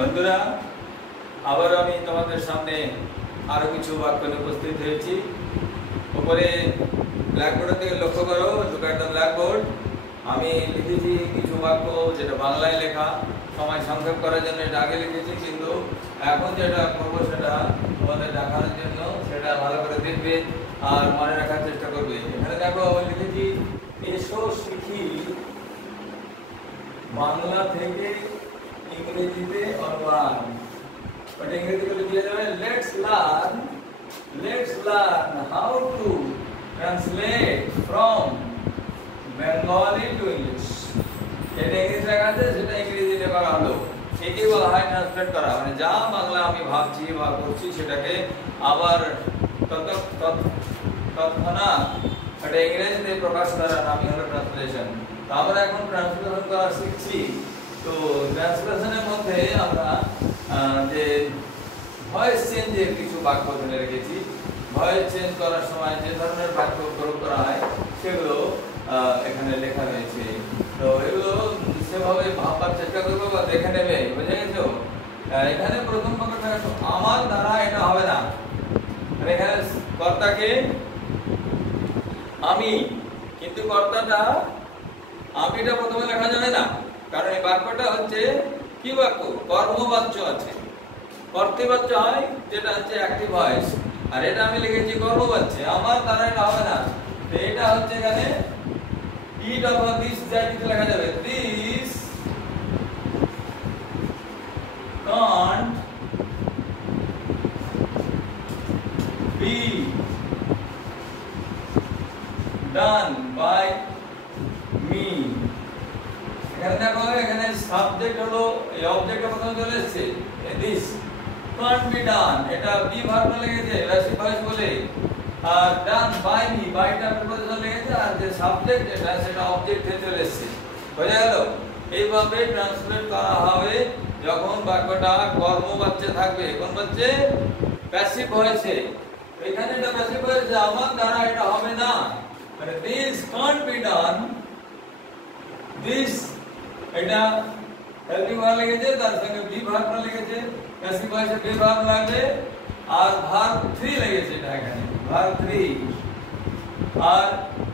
বন্ধুরা, আবার আমি তোমাদের সামনে আরো কিছু বাক্য নিয়ে উপস্থিত হয়েছি। উপরে ব্ল্যাকবোর্ডের দিকে লক্ষ্য করো, লুক এট দ্য ব্ল্যাকবোর্ড। আমি লিখেছি কিছু বাক্য যেটা বাংলায় লেখা, সময় সংক্ষেপ করার জন্য এটা আগে লিখেছি, কিন্তু এখন যেটা করবো সেটা তোমাদের দেখানোর জন্য সেটা ভালো করে দেখবে আর মনে রাখার চেষ্টা করবে। এখানে দেখো লিখেছি, এসো শিখি বাংলা থেকে ইংরেজিতে অনুবাদ। ওটা ইংরেজি করে দিয়ে যাবে, let's learn how to translate from Bengali to English. এটা ইংরেজি লেখা আছে, সেটা ইংরেজিতে করা হলো। একে বলা হয় ট্রান্সলেট করা, মানে যা বাংলা আমি ভাবছি বা করছি সেটাকে আবার তৎক্ষণাৎ এটা ইংরেজিতে প্রকাশ করার নামই হলো ট্রান্সলেশন। তো আমরা এখন ট্রান্সলেশন করা শিখছি। তো ট্রান্সলেশনের মধ্যে আমরা যে ভয়েস চেঞ্জের কিছু বাক্য ধরে রেখেছি। ভয়েস চেঞ্জ করার সময় যে ধরনের বাক্য প্রয়োগ করা হয় সেগুলো এখানে লেখা রয়েছে। তো এগুলো সেভাবে ভাববার চেষ্টা করবো বা দেখে নেবে, বুঝে গেছো? এখানে প্রথম বাক্যটা আমার দ্বারা এটা হবে না। এখানে কর্তাকে আমি, কিন্তু কর্তাটা আমিটা প্রথমে লেখা যাবে না, কারণ এই বাক্যটা হচ্ছে কি বাক্য? কর্মবাচ্য আছে, কর্তৃবাচ্য হয়, যেটা হচ্ছে অ্যাক্টিভ ভয়েস, আর এটা আমি লিখেছি কর্মবাচ্য। আমার দ্বারা এটা হবে না, তো এটা হচ্ছে এখানে ইট অথবা দিস জাতীয় লেখা যাবে। This can't be done by me। এখানে দেখো, এখানে সাবজেক্ট হলো, এই অবজেক্টের প্রথমে চলে এসেছে দিস can't be done, এটা বি ভার্ব লেগেছে প্যাসিভ ভয়েস বলে, আর done by me বাইটা প্রিপোজিশন লেগেছে, আর যে সাবজেক্ট এটা সেটা অবজেক্টে চলে এসেছে। বুঝা গেল? এইভাবে ট্রান্সলেট করা হবে যখন বাক্যটা কর্মবাচ্যে থাকবে। কোন বাচ্যে? প্যাসিভ ভয়েসে। এখানে এটা প্যাসিভ ভয়েসে, আমার দ্বারা এটা হবে না, মানে this can't be done। this এটা হেল্পিং ভার্ব লেগেছে, তার সঙ্গে বি ভার্ব লেগেছে, প্যাসিভ ভয়েসে বি ভার্ব লাগবে, আর ভার্ব 3 লেগেছে, এটা এখানে ভার্ব 3, আর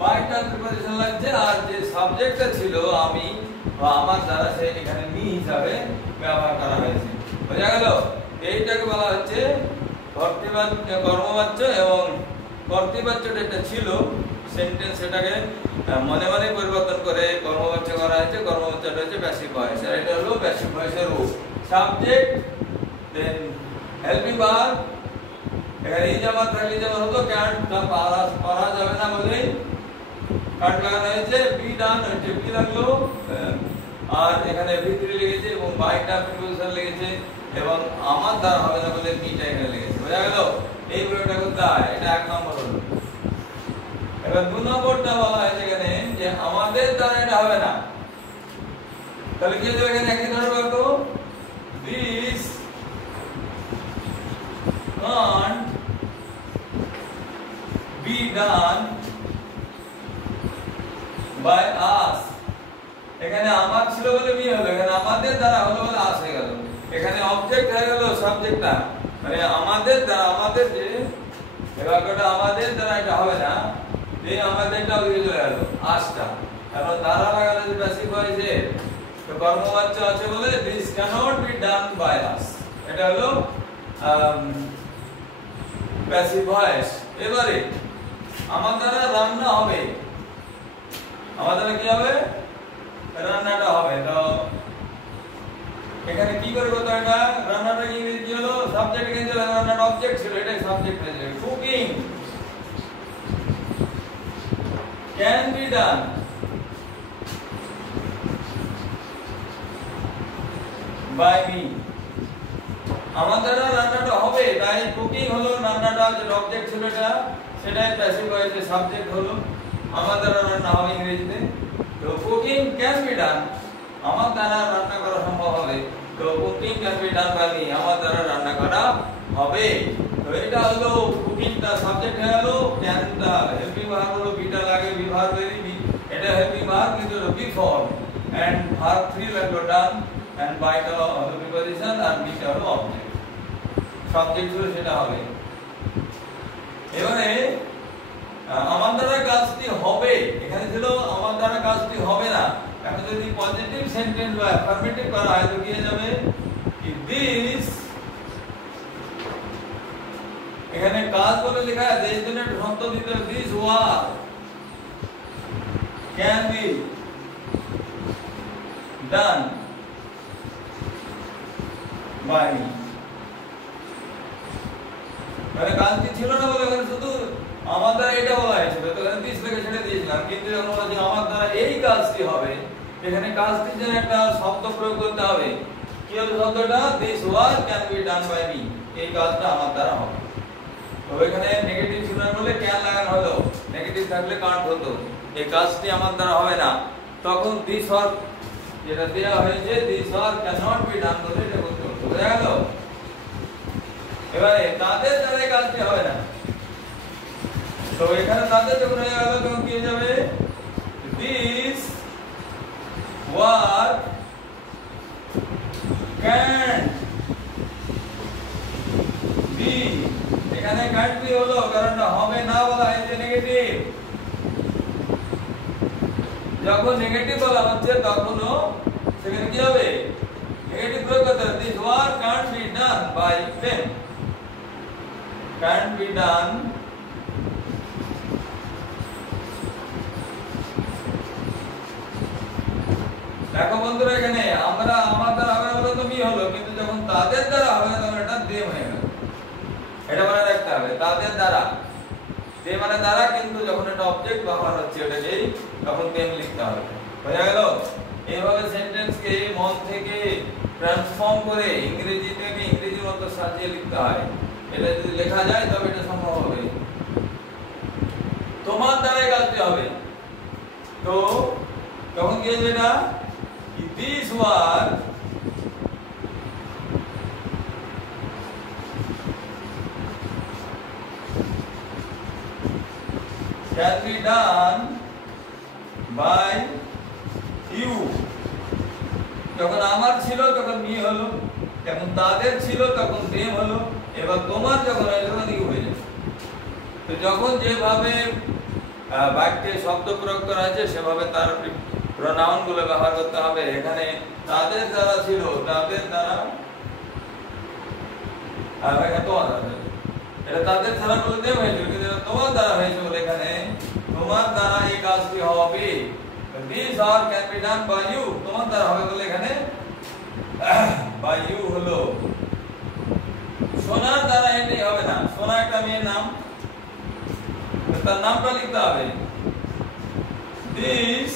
বাইটা প্রিপোজিশন লাগছে, আর যে সাবজেক্টটা ছিল আমি বা আমার দ্বারা, সেই এখানে মি হিসাবে ব্যবহার করা হয়েছে। বোঝা গেল? এইটাকে বলা হচ্ছে কর্তৃবাচ্য, কর্মবাচ্য, এবং কর্তৃবাচ্যটা এটা ছিল সেন্টেন্স, সেটাকে মনে মনে পরিবর্তন করে কর্মবাচ্য করা হয়েছে। কর্মবাচ্যটা হচ্ছে প্যাসিভ ভয়েস, আর এটা হলো প্যাসিভ ভয়েসের রূপ। সাবজেক্ট, দেন হেল্পিং ভার্ব, এখানে ইজামাত থাকলে যেমন হতো ক্যান্ট, পড়া যাবে না বলে কাট লাগানো হয়েছে, বি ডান হচ্ছে বি লাগলো, আর এখানে ভিতরে লেগেছে, এবং বাইটা প্রিপোজিশন লেগেছে, এবং আমার দ্বারা হবে না বলে বিটা এখানে লেগেছে। বোঝা গেল? এই বিষয়টা করতে হয়, এটা 1 নম্বর হলো। এবার 2 নম্বরটা বলা হয়েছে এখানে যে আমাদের দ্বারা এটা হবে না, তাহলে কি হবে? এখানে একই ধরনের বাক্য, this can't be done by us। এখানে আমার ছিল বলে মি হলো, এখানে আমাদের দ্বারা হলো বলে আস হয়ে গেল। এখানে অবজেক্ট হয়ে গেল সাবজেক্টটা, মানে আমাদের দ্বারা, আমাদের যে বাক্যটা আমাদের দ্বারা এটা হবে না, এই আমাদেরটা উঠে চলে গেল আসটা, এখন দ্বারা লাগালো যে প্যাসিভ ভয়েসে, তো কর্মবাচ্য আছে বলে this cannot be done by us, এটা হলো প্যাসিভ ভয়েস। এবারে আমার দ্বারা রান্না হবে, আমার দ্বারা কি হবে? রান্নাটা হবে। তো এখানে কি করে বলতে হয়? এটা রান্নাটা ইংরেজি কি হলো? সাবজেক্ট এখানে ছিল, রান্নাটা অবজেক্ট ছিল, এটাই সাবজেক্ট হয়ে যাবে। Cooking can be done by me. আমার দ্বারা রান্নাটা হবে, তাই কুকিং হলো রান্নাটা, যে অবজেক্ট ছিল এটা, সেটাই প্যাসিভ ভয়েসে সাবজেক্ট হলো, আমার দ্বারা রান্না হবে ইংরেজিতে। তো কুকিং ক্যান বি ডান, আমার দ্বারা রান্না করা সম্ভব হবে। তো cooking can be done by me, আমার দ্বারা রান্না করা হবে। তো এটা হলো কুকিংটা সাবজেক্ট হয়ে গেল, ক্যানটা হেল্পিং ভার্ব হলো, বিটা লাগে বি ভার্ব, এটা হেল্পিং ভার্ব কিন্তু বি ফর্ম, এন্ড ভার্ব 3 লাগলো ডান, and by টা হলো প্রিপজিশন আর বি টা হলো অবজেক্ট সাবজেক্ট হলো সেটা হবে এবারে আমার দ্বারা কাজটি হবে এখানে ছিল আমার দ্বারা কাজটি হবে না এখন যদি পজিটিভ সেন্টেন্স বা অ্যাফার্মেটিভ করা হয় তো কি হয়ে যাবে কি দিস এখানে কাজ বলে লেখা আছে এই জন্য একটা শব্দ দিতে হবে this work can be done by মানে কাজটি ছিল না বলে এখানে শুধু আমার দ্বারা এটা বলা হয়েছিল তো এখানে দিস লেখা ছেড়ে দিয়েছিলাম কিন্তু যখন বলা যে আমার দ্বারা এই কাজটি হবে এখানে কাজটির জন্য একটা শব্দ প্রয়োগ করতে হবে কি হলো শব্দটা this work can be done by me এই কাজটা আমার দ্বারা হবে তো এখানে নেগেটিভ ছিল না বলে ক্যান লাগানো হলো নেগেটিভ থাকলে কান্ট হতো এই কাজটি আমার দ্বারা হবে না তখন দিস ওয়ার্ক যেটা দেয়া হয়েছে this work can not be done বলে এটা করতে হবে বুঝা গেল এবারে তাদের দ্বারা এই কাজটি হবে না তো এখানে তাদের যখন হয়ে গেল তখন কি হয়ে যাবে দিস ওয়ার্ক ক্যান বি এখানে ক্যান বি হলো কারণ হবে না বলা হয়েছে নেগেটিভ যখন নেগেটিভ বলা হচ্ছে তখনও সেখানে কি হবে নেগেটিভ প্রয়োগ করতে হবে this work can be done by them can be done দেখো বন্ধুরা এখানে আমরা আমার দ্বারা হবে বলে তো মি হলো কিন্তু যখন তাদের দ্বারা হবে তখন এটা দে হয়ে গেল এটা মনে রাখতে হবে তাদের দ্বারা দে মানে দ্বারা কিন্তু যখন এটা অবজেক্ট ব্যবহার হচ্ছে এটাকেই তখন দেম লিখতে হবে বুঝা গেল এইভাবে সেন্টেন্সকে মন থেকে ট্রান্সফর্ম করে ইংরেজি থেকে ইংরেজির মতো সাজিয়ে লিখতে হয় এটা যদি লেখা যায় তবে এটা সম্ভব হবে তোমার দ্বারাই কাজটি হবে তো তখন কি হবে এটা this work can be done by you যখন আমার ছিল তখন মি হলো যখন তাদের ছিল তখন দেম হলো এবার তোমার যখন হলো তখন ইউ হয়ে যাবে তো যখন যেভাবে বাক্যে শব্দ প্রয়োগ করা হয়েছে সেভাবে তার প্রোনাউন গুলো ব্যবহার করতে হবে এখানে তাদের দ্বারা ছিল তাদের দ্বারা আর এখানে তোমার দ্বারা এটা তাদের দ্বারা বলে দেম হয়েছে কিন্তু তোমার দ্বারা হয়েছে বলে এখানে তোমার দ্বারা এই কাজটি হবে this are can be done by you তোমার দ্বারা হবে বলে এখানে বাই ইউ হলো সোনার দ্বারা এটাই হবে না সোনা একটা মেয়ের নাম তার নামটা লিখতে হবে দিস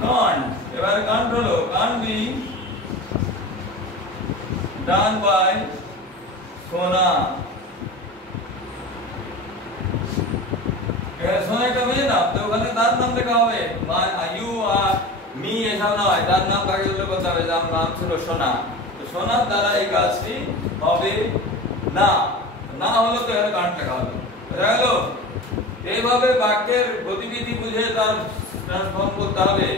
can't এবার can't হলো can't be done by সোনা এবার সোনা একটা মেয়ে নাম তো ওখানে তার নাম লেখা হবে ইউ আর মি এসব নয় তার নাম কাকে উল্লেখ করতে হবে যার নাম ছিল সোনা তো সোনার দ্বারা এই কাজটি হবে না না হলো তো এখানে কান্ট লেখা হবে বুঝা গেল এইভাবে বাক্যের গতিবিধি বুঝে তার ট্রান্সফর্ম করতে হবে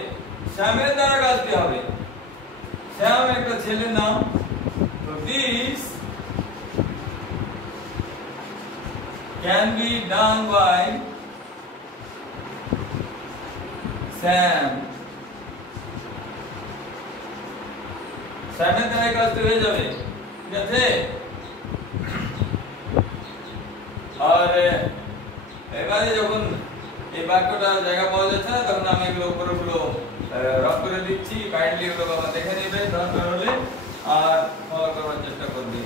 শ্যামের দ্বারা কাজটি হবে শ্যাম একটা ছেলের নাম তো this can be done by Sam শ্যামের দ্বারা কাজটি হয়ে যাবে ঠিক আছে আর এবারে যখন এই বাক্যটা জায়গা পাওয়া যাচ্ছে না তখন আমি এগুলো উপরগুলো রব করে দিচ্ছি কাইন্ডলি এগুলো বাবা দেখে নেবে দরকার হলে আর ফলো করার চেষ্টা করবে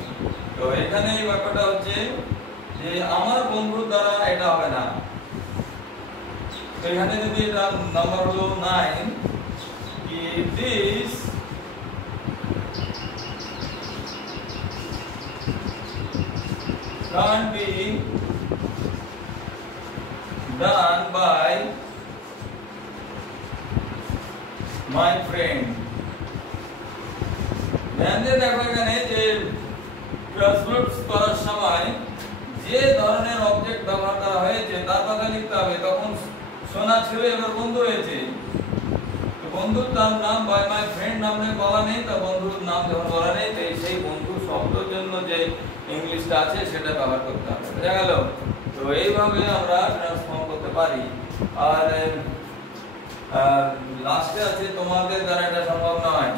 তো এখানে এই বাক্যটা হচ্ছে যে আমার বন্ধুর দ্বারা এটা হবে না তো এখানে যদি এটা নাম্বার হলো 9 কি this can't be done by my friend ধ্যান দিয়ে দেখো এখানে যে ট্রান্সলেট করার সময় যে ধরনের অবজেক্ট ব্যবহার করা হয়েছে তার কথা লিখতে হবে তখন সোনা ছিল এবার বন্ধু হয়েছে বন্ধুর তার নাম বাই মাই ফ্রেন্ড নামে বলা নেই, তা বন্ধুর নাম যখন বলা নেই তো সেই বন্ধু শব্দের জন্য যে ইংলিশটা আছে সেটা ব্যবহার করতে হবে। বুঝা গেল? তো এইভাবে আমরা ট্রান্সফর্ম করতে পারি। আর লাস্টে আছে তোমাদের দ্বারা এটা সম্ভব নয়।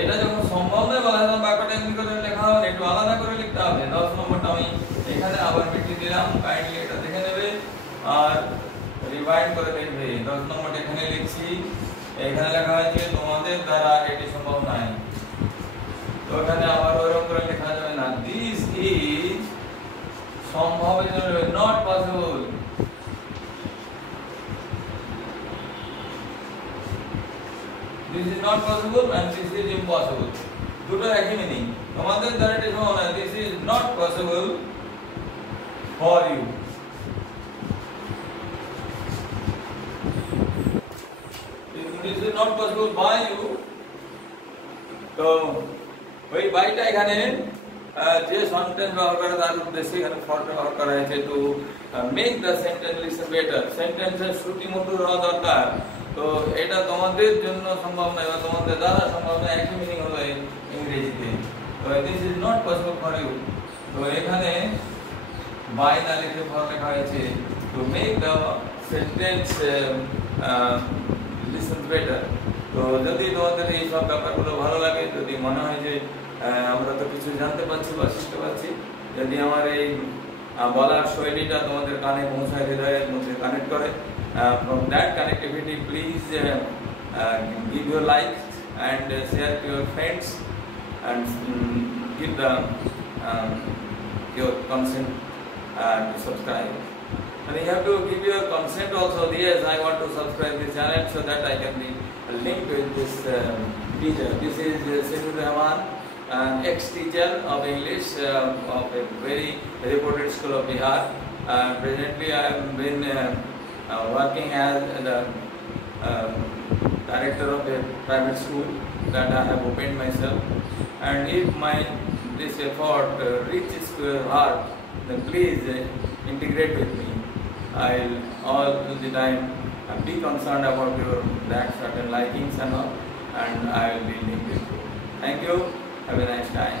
এটা যখন সম্ভব নয় বলা হয় ব্যাপারটা এমনি করে লেখা হবে, একটু আলাদা করে লিখতে হবে। 10 নম্বরটা আমি এখানে আবার মিটিয়ে দিলাম, কাইন্ডলি এটা দেখে নেবে আর রিভাইন্ড করে দেখবে। 10 নম্বরটা এখানে লিখছি, এখানে লেখা হয়েছে তোমাদের দ্বারা এটি সম্ভব নয়। তো এখানে আবার ওরকম করে লেখা যাবে না, দিস ইজ সম্ভব not possible. This is not possible and this is impossible. দুটোর একই মিনিং। তোমাদের দ্বারা এটা সম্ভব নয়, this is not possible for you. This is not possible by you. তো ওই বাইটা এখানে যে সেন্টেন্স ব্যবহার করে তার উদ্দেশ্যে এখানে ফর ব্যবহার করা হয়েছে to make the sentence listen better. সেন্টেন্সের শ্রুতি মধুর হওয়া দরকার। তো এটা তোমাদের জন্য সম্ভব নয় বা তোমাদের দ্বারা সম্ভব নয়, একই মিনিং হলো ইংরেজিতে। তো this is not possible for you. তো এখানে বাই না লিখে ফর লেখা হয়েছে to make the sentence listen better. তো যদি তোমাদের এই সব ব্যাপারগুলো ভালো লাগে, যদি মনে হয় যে আমরা তো কিছু জানতে পারছি বা শিখতে পারছি, যদি আমার এই বলার শৈলীটা তোমাদের কানে পৌঁছায়, হৃদয়ের মধ্যে কানেক্ট করে, from that connectivity please give your like and share to your friends and give the your consent to subscribe. And you have to give your consent also. Yes, I want to subscribe this channel so that I can be linked with this teacher. This is Sinu Rahman, an ex-teacher of English of a very reputed school of Bihar. Presently I have been working as the director of a private school that I have opened myself. And if this effort reaches to your heart, then please integrate with me. I'll all the time be concerned about your certain likings and all, and I will be linked with you. Thank you. Have a nice time.